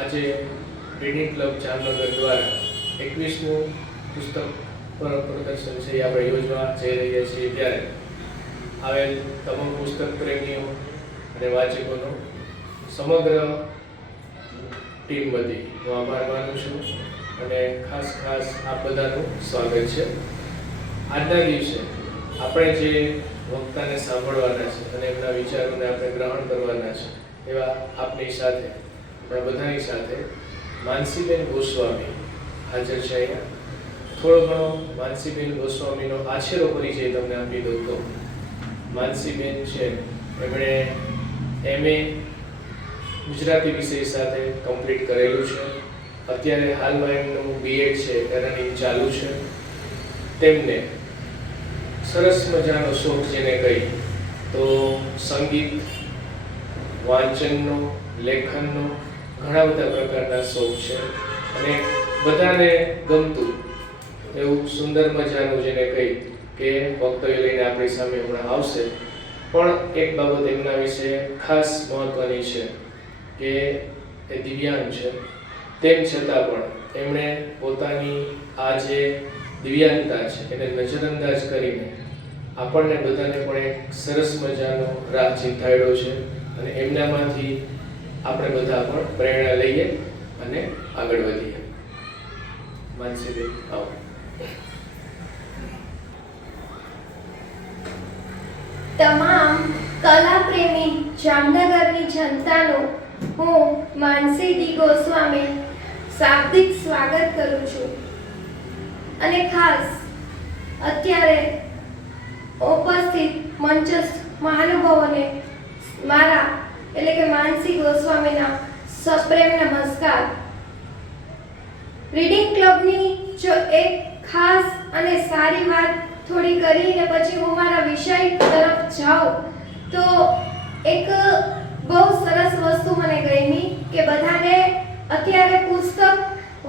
આજે reading club Jamnagar દ્વારા એકવીસમું પુસ્તક પર પ્રદર્શન છે, એ આપણે યોજવા જઈ રહ્યા છીએ ત્યારે. આવેલ તમામ પુસ્તક પ્રેમીઓ અને વાચકોનો સમગ્ર ટીમ બધી હું આભાર માનું છું અને ખાસ ખાસ આપ બધાનું સ્વાગત છે. આજના દિવસે આપણે જે વક્તાને સાંભળવાના છે અને એમના વિચારોને આપણે ગ્રહણ કરવાના છે, એવા આપની સાથે આપણા બધાની સાથે માનસીબેન ગોસ્વામી હાજર છે અહીંયા. થોડો ઘણો માનસીબેન ગોસ્વામીનો આછેરો પરિચય તમને આપી દઉં તો. માનસીબેન છે, એમણે એમએ ગુજરાતી વિષય સાથે કમ્પ્લીટ કરેલું છે. અત્યારે હાલમાં એમનું બીએડ છે રનિંગ ચાલુ છે. તેમને સરસ મજાનો શોખ જેને કહી તો સંગીત, વાંચનનો, લેખનનો ઘણા બધા પ્રકારના શોખ છે. અને બધાને ગમતું એવું સુંદર મજાનું જેને કહી કે વક્તવ્ય લઈને આપણી સામે હમણાં આવશે. પણ એક બાબત એમના વિશે ખાસ મહત્વની છે કે એ દિવ્યાંગ છે. તેમ છતાં પણ એમણે પોતાની આ જે દિવ્યાંગતા છે, એને નજરઅંદાજ કરીને આપણને બધાને પણ એક સરસ મજાનો રાહ ચિંતાડ્યો છે અને એમનામાંથી આપણે બધા પણ પ્રેરણા લઈએ અને આગળ વધીએ. માનસીબેન આવો. તમામ કલાપ્રેમી જામનગરની જનતાનું હું માનસી ડી ગોસ્વામી શાબ્દિક સ્વાગત કરું છું. અને ખાસ અત્યારે ઉપસ્થિત મંચસ્થ મહાનુભાવોને મારા એટલે કે માનસી ગોસ્વામીના સપ્રેમ નમસ્કાર. રીડિંગ ક્લબની જો એક ખાસ અને સારી વાત થોડી કરીને પછી હું મારા વિષય તરફ જાઉં, તો એક બહુ સરસ વસ્તુ મને ગમી કે બધાને અત્યારે પુસ્તક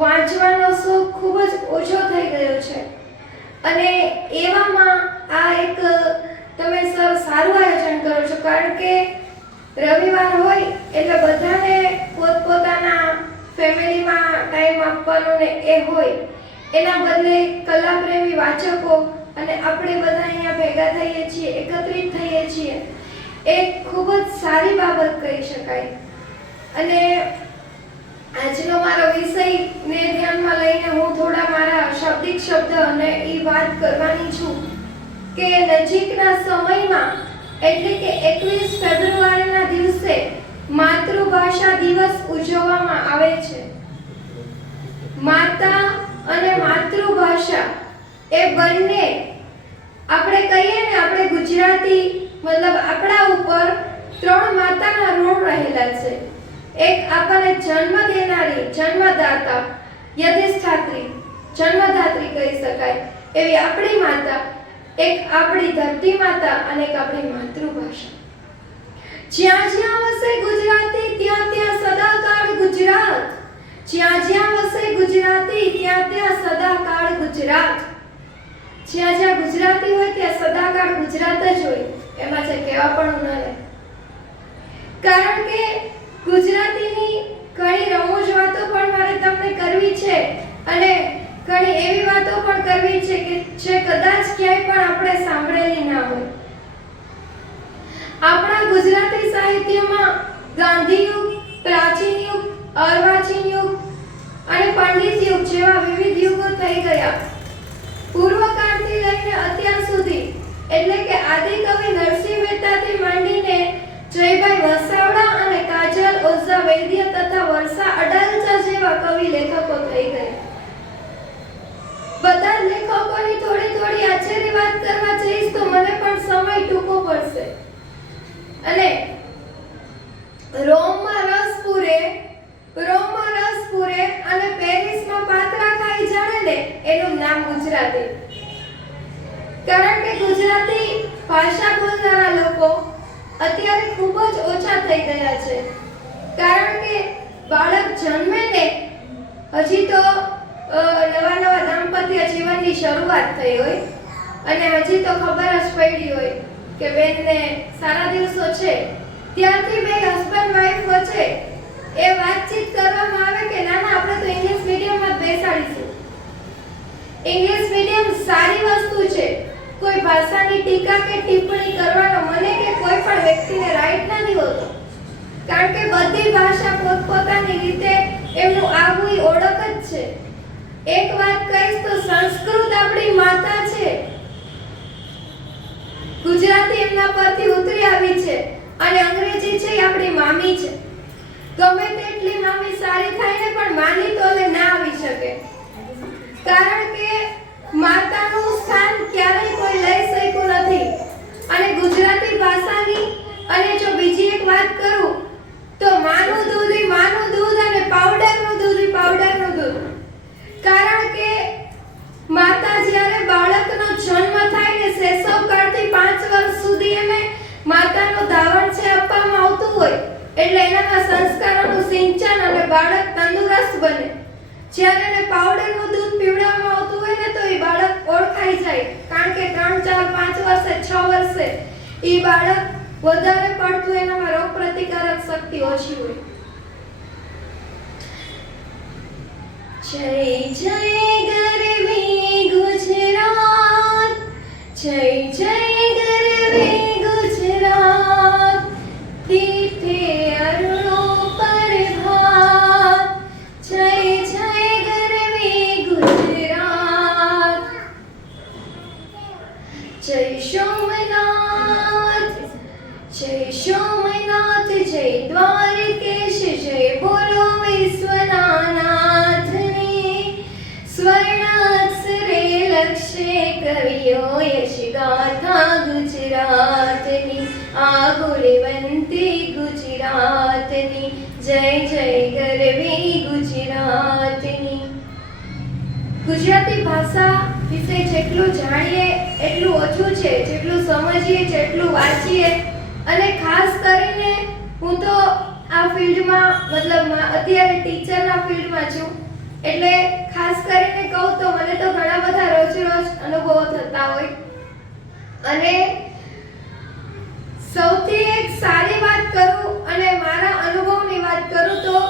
વાંચવાનો શોખ ખૂબ જ ઓછો થઈ ગયો છે. અને એવામાં આ એક તમે સર સારું આયોજન કરો છો, કારણ કે રવિવાર હોય એટલે બધાને પોતપોતાના ફેમિલીમાં ટાઈમ આપવાનો ને એ હોય. એના બદલે કલાપ્રેમી વાચકો અને આપણે બધા અહીંયા ભેગા થઈએ છીએ, એકત્રિત થઈએ છીએ. એ ખૂબ જ સારી બાબત કહી શકાય. અને આજનો મારો વિષયને ધ્યાનમાં લઈને હું થોડા મારા શાબ્દિક શબ્દ અને એ વાત કરવાની છું કે નજીકના સમયમાં એટલે કે એકવીસ ફેબ્રુઆરીના દિવસે માતૃભાષા દિવસ ઉજવવામાં આવે છે. માતા અને માતૃભાષા એ બંને આપણે કહીએ ને, આપણે ગુજરાતી મતલબ આપણા ઉપર ત્રણ માતાના ઋણ રહેલા છે. એક આપણને જન્મ દેનારી, જન્મદાતા યધિષ્ઠાત્રી જન્મદાત્રી કહી શકાય એવી આપણી માતા એક આપણી ધરતી માતા અને એક આપણી માતૃભાષા. જ્યાં જ્યાં વસે ગુજરાતી, ત્યાં ત્યાં સદાકાળ ગુજરાત. જ્યાં જ્યાં વસે ગુજરાતી, ત્યાં ત્યાં સદાકાળ ગુજરાત. જ્યાં જ્યાં ગુજરાતી હોય, ત્યાં સદાકાળ ગુજરાત જ હોય. એમાં છે કહેવા પણ ન કારણ કે ગુજરાતીની ઘણી રમૂજ વાતો પણ મારે તમને કરવી છે. અને ઘણી એવી વાતો પણ કરવી છે કે જે કદાચ ક્યાંય પણ આપણે સાંભળેલી ના હોય. આપણા ગુજરાતી સાહિત્યમાં ગાંધી યુગ પ્રાચીન યુગ, અર્વાચીન યુગ અને પંડિત યુગ જેવા વિવિધ યુગો થઈ ગયા. પૂર્વકાળથી લઈને અત્યાર સુધી, એટલે કે આદિકવિ નરસિંહ મહેતાથી માંડીને જયભાઈ વસાવડા અને કાજલ ઓઝા વૈદ્ય તથા વર્ષા અડાલજા જેવા કવિ લેખકો થઈ ગયા બધા જ લેખકોની થોડી થોડી આછેરી વાત કરવા જઈશ તો મને પણ સમય ટૂંકો પડશે અને રોમમાં રસ પૂરે, રોમમાં રસ પૂરે અને પેરિસમાં પાતરા ખાઈ જાણે ને એનું નામ ગુજરાતી. કારણ કે ગુજરાતી ભાષા બોલનારા લોકો અત્યારે ખૂબ જ ઓછા થઈ ગયા છે. કારણ કે બાળક જન્મે ને હજી તો નવા નવા દાંપત્ય જીવનની શરૂઆત થઈ હોય અને હજી તો ખબર જ પડી હોય. કે બેનને સારા દિવસો છે. ત્યારથી બે હસબન્ડ વાઈફ વચ્ચે એ વાતચીત કરવામાં આવે કે ના ના આપણે તો ઇંગ્લિશ મીડિયમમાં બેસાડીશું. ઇંગ્લિશ મીડિયમ સારી વસ્તુ છે. કોઈ ભાષાની ટીકા કે ટિપ્પણી કરવાનો મને કે કોઈ પણ વ્યક્તિને રાઈટ નથી હોતો. કારણ કે બધી ભાષા પોતપોતાની રીતે એમનું આગવી ઓળખ જ છે. એક વાત કહીશ તો સંસ્કૃત આપણી માતા છે. ગુજરાતી એમના પરથી ઉતરી આવી છે અને અંગ્રેજી છે એ આપણી મામી છે. ગમે તેટલી મામી સારી થાય ને પણ માની તોલે ના આવી શકે. કારણ કે માતાનું સ્થાન ક્યારેય કોઈ લઈ શક્યું નથી. અને ગુજરાતી ભાષાની અને જો બીજી એક વાત કરું, તો માનું દૂધ માનું દૂધ અને પાવડરનું દૂધ પાવડરનું દૂધ. કારણ કે માતા જ્યારે બાળકનો જન્મ થાય ને શૈશવ કાળથી પાંચ વર્ષ સુધી એને માતાનું ધાવણ છે આપવામાં આવતું હોય એટલે એનામાં સંસ્કારોનું સિંચન અને બાળક તંદુરસ્ત બને. જ્યારે એને પાવડરનું દૂધ પીવડાવવામાં આવતું હોય ને તો એ બાળક ઓળખાઈ જાય. કારણ કે ત્રણ, ચાર, પાંચ વર્ષે, છ વર્ષે એ બાળક વધારે પડતું એનામાં રોગ પ્રતિકારક શક્તિ ઓછી હોય. જય જય ગરવી ગુજરાત. જય જય ગાથા ગુજરાતની આ ગુણવંતી ગુજરાતની જય જય ગરવી ગુજરાતની ગુજરાતી ભાષા વિશે જેટલું જાણીએ, એટલું ઓછું છે, જેટલું સમજીએ, જેટલું વાંચીએ. અને ખાસ કરીને હું તો આ ફિલ્ડમાં, મતલબ અત્યારે ટીચરના ફિલ્ડમાં છું. એટલે ખાસ કરીને કહું તો મને તો ઘણા બધા રોજ રોજ અનુભવો થતા હોય. અને સૌથી એક સારી વાત કરું અને મારા અનુભવની વાત કરું તો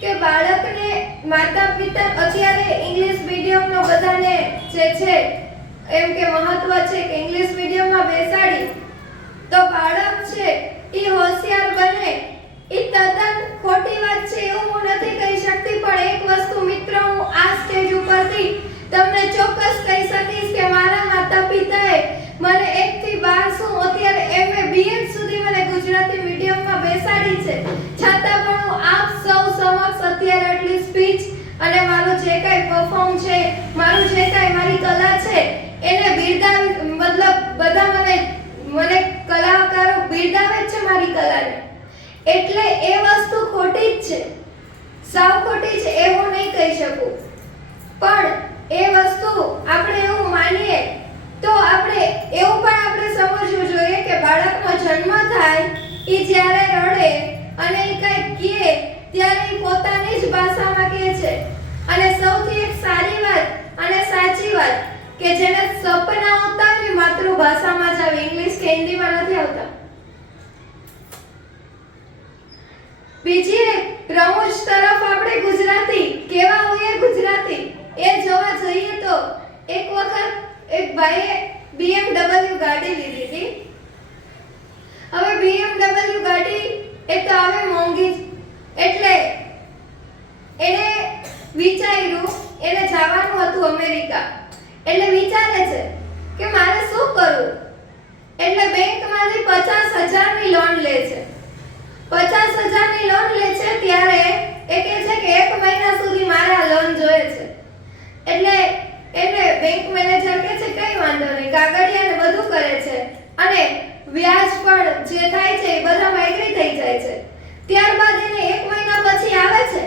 કે બાળકને માતા પિતા અત્યારે ઇંગ્લિશ મીડિયમનો બધાને જે છે, એમ કે મહત્વ છે કે ઇંગ્લિશ મીડિયમમાં બેસાડી, તો બાળક છે એ હોશિયાર બને. એ તદ્દન ખોટી વાત છે એવું હું નથી કહી શકતી, પણ એક વસ્તુ મિત્રો, હું આ સ્ટેજ ઉપરથી તમને ચોક્કસ કહી શકીશ કે મારા માતા પિતાએ મને 1 થી બાર શું અત્યારે એમએ બીએડ સુધી મને ગુજરાતી મીડિયમમાં બેસાડી છે. છતાં પણ હું આપ સૌ સમક્ષ અત્યારે આટલી સ્પીચ અને મારું જે કાંઈ પરફોર્મ છે, મારું જે કાંઈ મારી કલા છે, એને બિરદાવી, મતલબ બધા મને મને કલાકારો બિરદાવે છે મારી કલાને. એટલે એ વસ્તુ ખોટી જ છે. સાવ ખોટી છે, એવું નહીં કહી શકું. પણ એ વસ્તુ આપણે એવું માનીએ તો આપણે એવું પણ આપણે સમજવું જોઈએ કે બાળકનો જન્મ થાય એ જ્યારે રડે અને એ કંઈક કહે ત્યારે એ પોતાની જ ભાષામાં કહે છે અને સૌથી એક સારી વાત અને સાચી વાત કે જેને સપના આવતા હોય ને માતૃભાષામાં જ આવે ઇંગ્લિશ કે હિન્દીમાં નથી આવતા બીજી એક રમૂજ તરફ આપણે ગુજરાતી કેવા હોઈએ ગુજરાતી એ જોવા જઈએ તો એક વખત એક ભાઈએ BMW ગાડી લીધી હતી હવે BMW ગાડી એ તો આવે મોંઘી જ. એટલે એને વિચાર્યું એને જવાનું હતું અમેરિકા. એટલે વિચારે છે કે મારે શું કરવું? એટલે બેંકમાંથી પચાસ હજારની લોન લે છે. પચાસ હજારની લોન લે છે ત્યારે એ કહે છે કે એક મહિના સુધી મારે આ લોન જોઈએ છે. એટલે એને બેંક મેનેજર કહે છે, કંઈ વાંધો નહીં કાગળિયાને બધું કરે છે. અને વ્યાજ પણ જે થાય છે એ બધામાં એગ્રી થઈ જાય છે. ત્યારબાદ એને એક મહિના પછી આવે છે.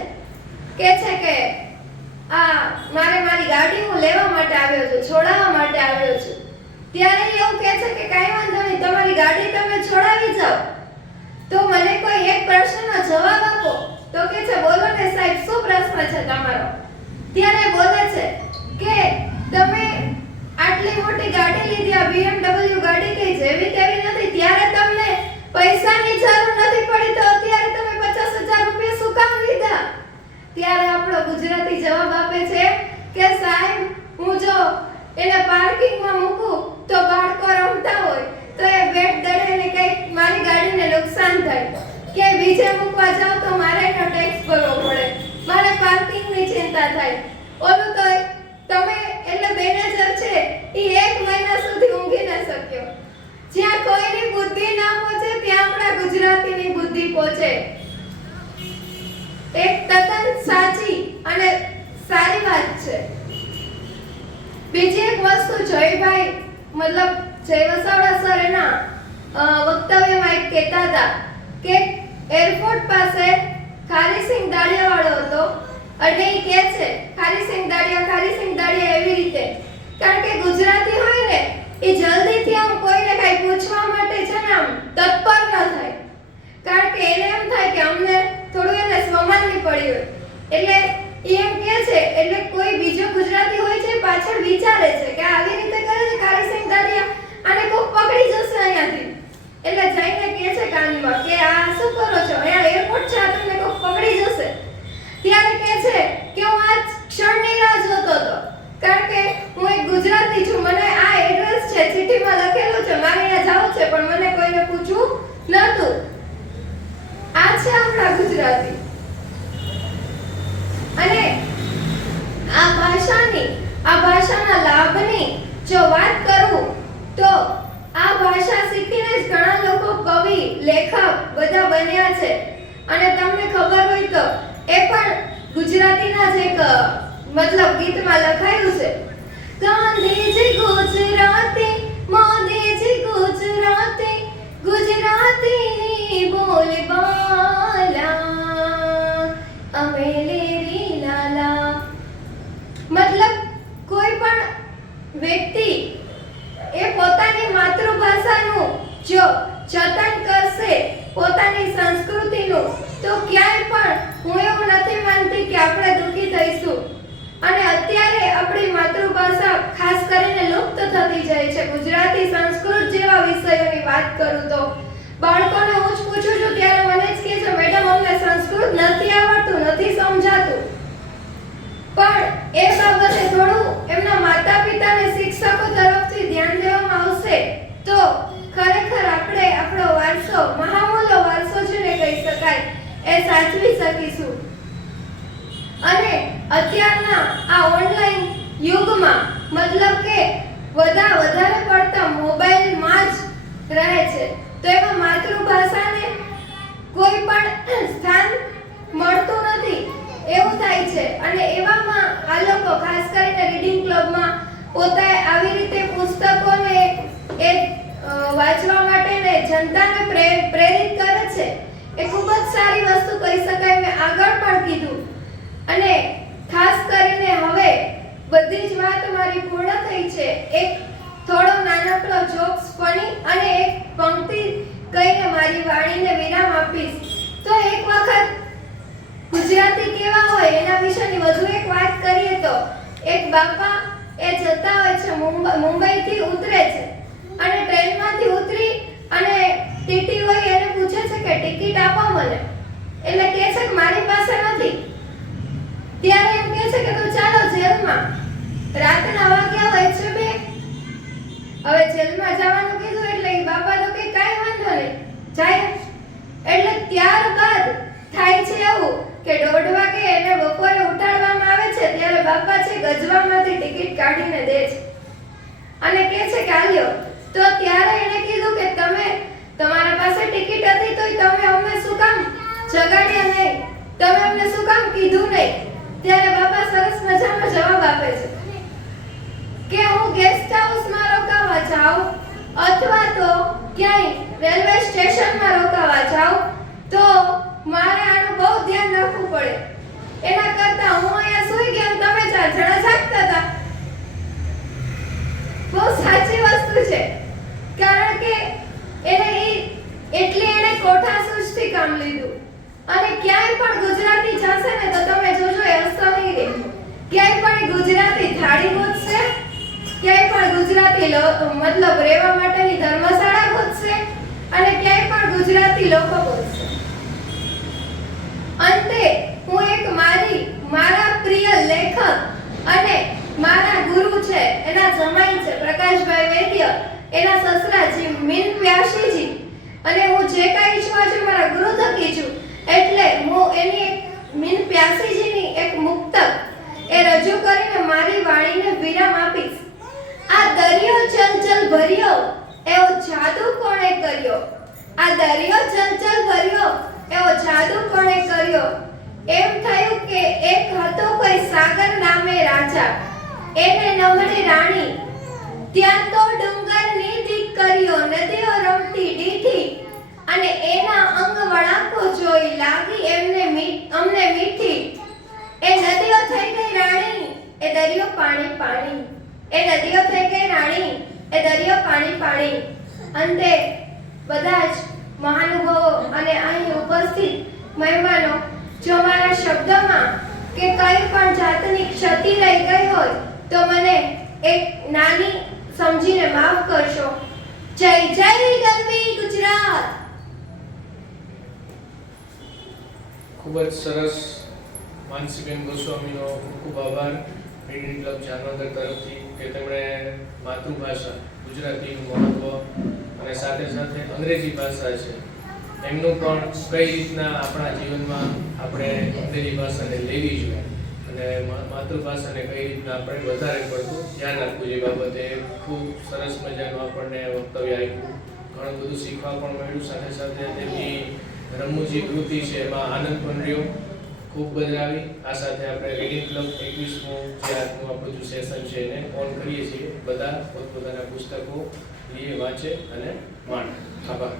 કે છે કે મારે મારી ગાડી હું લેવા માટે આવ્યો છું, છોડાવવા માટે આવ્યો છું. ત્યારે એવું કહે છે કે, કાંઈ વાંધો નહીં, તમારી ગાડી તમે છોડાવી જાઓ. તો મને કોઈ એક પ્રશ્નનો જવાબ આપો. તો કે છે, બોલો ને સાહેબ, શું પ્રશ્ન છે તમારો? ત્યારે બોલે છે કે, તમે આટલી મોટી ગાડી લીધી, આ BMW ગાડી કઈ જેવી તેવી નથી. ત્યારે તમને પૈસાની જરૂર નથી પડી તો અત્યારે તમે 50000 રૂપિયા શું કામ લીધા? ત્યારે આપણો ગુજરાતી જવાબ આપે છે કે સાહેબ, હું જો એને પાર્કિંગમાં મૂકું તો બાળકો રમતા હોય, તો એ બેટ દડે ને કંઈક મારી ગાડીને નુકસાન થાય. કે બીજે મૂકવા જાઉં તો મારે એનો ટેક્સ ભરવો પડે. મારે પાર્કિંગની ચિંતા થાય. ઓલું તો તમે એટલે મેનેજર છે, એ એક મહિના સુધી ઊંઘી ન શક્યો. જ્યાં કોઈની બુદ્ધિ ના પહોંચે, ત્યાં આપણા ગુજરાતીની બુદ્ધિ પહોંચે. એક તદ્દન સાચી અને સારી વાત છે. બીજી એક વસ્તુ જયભાઈ, મતલબ જય વસાવડા સર એના વક્તવ્યમાં એક કહેતા હતા કે એરપોર્ટ પાસે ખારીસિંગ દાળિયાવાળો હતો અને એ કહે છે ખારીસિંગ દાળિયા ખારીસિંગ દાળિયા એવી રીતે. કારણ કે ગુજરાતી હોય ને, એ જલ્દીથી આમ કોઈને કાંઈ પૂછવા માટે છે ને આમ તત્પર ન થાય. કારણ કે એને એમ થાય કે અમને થોડું એને સ્વમાનની પડી હોય. એટલે એમ કહે છે, એટલે કોઈ બીજો ગુજરાતી હોય છે પાછળ વિચારે છે કે આવી રીતે કરે છે કાળી સિંગ દાડિયા આને કોક પકડી જશે અહીંયાથી. એટલે જઈને કહે છે કાનીમાં કે આ શું કરો છો? અહીંયા એરપોર્ટ છે, આ તમને કોક પકડી જશે. ત્યારે કહે છે કે હું આ ક્ષણની રાહ જોતો હતો. કારણ કે હું એક ગુજરાતી છું, મને આ એડ્રેસ છે ચિઠ્ઠીમાં લખેલું છે, મારે અહીંયા જવું છે, પણ મને કોઈને પૂછવું નહોતું. આ છે આપણા ગુજરાતી અને આ ભાષાની આ ભાષાના લાભની જો વાત કરું, તો આ ભાષા શીખીને જ ઘણા લોકો કવિ, લેખક બધા બન્યા છે. અને તમને ખબર હોય તો એ પણ ગુજરાતીના જ એક, મતલબ ગીતમાં લખાયું છે. ગાંધીજી ગુજરાતી, મોદીજી ગુજરાતી ગુજરાતીની બોલબાલા વ્યક્તિ એ પોતાની માતૃભાષાનું જો જતન કરશે, પોતાની સંસ્કૃતિનું, તો ક્યાંય પણ હું એવું નથી માનતી કે આપણે દુઃખી થઈશું. અને અત્યારે આપણી માતૃભાષા ખાસ કરીને લુપ્ત થતી જાય છે. ગુજરાતી સંસ્કૃત જેવા વિષયોની વાત કરું તો બાળકોને હું જ પૂછું છું, ત્યારે મને જ કહે છે, મેડમ, અમને સંસ્કૃત નથી આવડતું, નથી સમજાતું. પણ એ બાબતે થોડું એમના માતા પિતાને શિક્ષકો તરફથી ધ્યાન દેવામાં આવશે. તો ખરેખર આપણે આપણો વારસો મહામૂલ્ય વારસો છે ને કહી શકાય, એ સાચવી શકીશું. અને અત્યારના આ ઓનલાઈન યુગમાં મતલબ કે બધા વધારે પડતા મોબાઈલમાં જ રહે છે તો એમાં માતૃભાષાને કોઈ પણ સ્થાન મળતું નથી એવું થાય છે અને એવામાં આ લોકો ખાસ કરીને રીડિંગ ક્લબમાં પોતે આવી રીતે પુસ્તકોને એ અ, વાંચવા માટે ને જનતાને પ્રે- પ્રેરિત કરે છે એ ખૂબ જ સારી વસ્તુ કહી શકાય મેં આગળ પણ કીધું અને ખાસ કરીને હવે બધી જ વાત મારી પૂર્ણ થઈ છે એક થોડો નાનકડો જોક્સ ફની અને એક પંક્તિ કહીને મારી વાણીને વિરામ આપીશ તો એક વખત ગુજરાતી કેવા હોય એના વિશેની વધુ એક વાત કરીએ તો એક બાપા એ જતા હોય છે મુંબઈ મુંબઈથી ઉતરે છે અને ટ્રેનમાંથી ઉતરી અને ટીટી હોય એને પૂછે છે કે ટિકિટ એટલે કહે છે કે મારી પાસે નથી. ત્યારે એમ કહે છે કે તો ચાલો જેલમાં. રાતના વાગ્યા હોય છે બે. હવે જેલમાં જવાનું કીધું એટલે એ બાપા તો કે કાંઈ વાંધો નહીં. જાય એટલે ત્યારબાદ થાય છે એવું કે દોઢ વાગે એને બપોરે ઉઠાડવામાં આવે છે, ત્યારે બાપા છે ગજવામાંથી ટિકિટ કાઢીને દે છે. અને કહે છે કે આલ્યો, તો ત્યારે એને કીધું કે તમે તમારા પાસે ટિકિટ હતી તોય તમે અમને શું કામ જગાડ્યા નહીં તમે અમને શું કામ કીધું નહીં? ત્યારે બાપા સરસ મજાનો જવાબ આપે છે. કે હું ગેસ્ટ હાઉસમાં રોકાવા જાઉં અથવા તો ક્યાંય રેલવે સ્ટેશનમાં રોકાવા જાઉં, તો મારે આનું બહુ ધ્યાન રાખવું પડે. એના કરતા હું અહીંયા સૂઈ ગયો તમે ચાર જણા જાગતા હતા બહુ સાચી વસ્તુ છે. કારણ કે એને એટલે એને કોઠા સૂઝથી કામ લીધું. અને ક્યાંય પણ ગુજરાતી જશે ને તો તમે જોજો એ હસતો નહીં રહે ક્યાંય પણ ગુજરાતી થાળી ગોતશે, ક્યાંય પણ ગુજરાતી મતલબ રહેવા માટેની ધર્મશાળા ગોતશે અને ક્યાંય પણ ગુજરાતી લોકો ગોતશે. અંતે હું એક મારી, મારા પ્રિય લેખક અને મારા ગુરુ છે, એના જમાઈ છે, પ્રકાશભાઈ વૈદ્ય, એના સસરાજી મીન વ્યાસીજી અને હું જે કાંઈ છું આજે મારા ગુરુ થકી છું એટલે હું એની મીન પ્યાસીજીની એક મુક્તક એ રજૂ કરીને મારી વાણીને વિરામ આપીશ. આ દરિયો ચંચલ ભર્યો, એવો જાદુ કોણે કર્યો? આ દરિયો ચંચલ ભર્યો, એવો જાદુ કોણે કર્યો? એમ થયું કે એક હતો કોઈ સાગર નામે રાજા, એને નમણી રાણી. ત્યાં તો ડુંગરની કર્યો, નદીઓ રમતી દીઠી અને એના અંગ વળાંકો જોઈ લાગી એમને અમને મીઠી. એ નદીઓ થઈ ગઈ રાણી, એ દરિયો પાણી પાણી. એ નદીઓ થઈ ગઈ રાણી, એ દરિયો પાણી પાણી. અંતે બધા જ મહાનુભાવો અને અહીં ઉપસ્થિત મહેમાનો જો મારા શબ્દોમાં કે કઈ પણ જાતની ક્ષતિ રહી ગઈ હોય, તો મને એક નાની સમજીને માફ કરશો. જય જય ગરવી ગુજરાત! ખૂબ જ સરસ માનસીબેન ગોસ્વામીનો ખૂબ ખૂબ આભાર. રીડિંગ ક્લબ જામનગર તરફથી, કે તેમણે માતૃભાષા, ગુજરાતીનું મહત્વ અને સાથે સાથે અંગ્રેજી ભાષા છે. એમનું પણ કઈ રીતના આપણા જીવનમાં આપણે અંગ્રેજી ભાષાને લેવી જોઈએ અને માતૃભાષાને કઈ રીતના આપણે વધારે પડતું ધ્યાન આપવું જોઈએ બાબતે ખૂબ સરસ મજાનું આપણને વક્તવ્ય આપ્યું. ઘણું બધું શીખવા પણ મળ્યું. સાથે સાથે તેમની રમૂજી કૃતિ છે, એમાં આનંદ રહ્યો. ખૂબ બદલાવી આ સાથે આપણે રીડિંગ ક્લબ એકવીસમું જે આજનું આપણું જે સેશન છે એને ઓન કરીએ છીએ. બધા પોતપોતાના પુસ્તકો લઈએ વાંચે અને માણે. આભાર.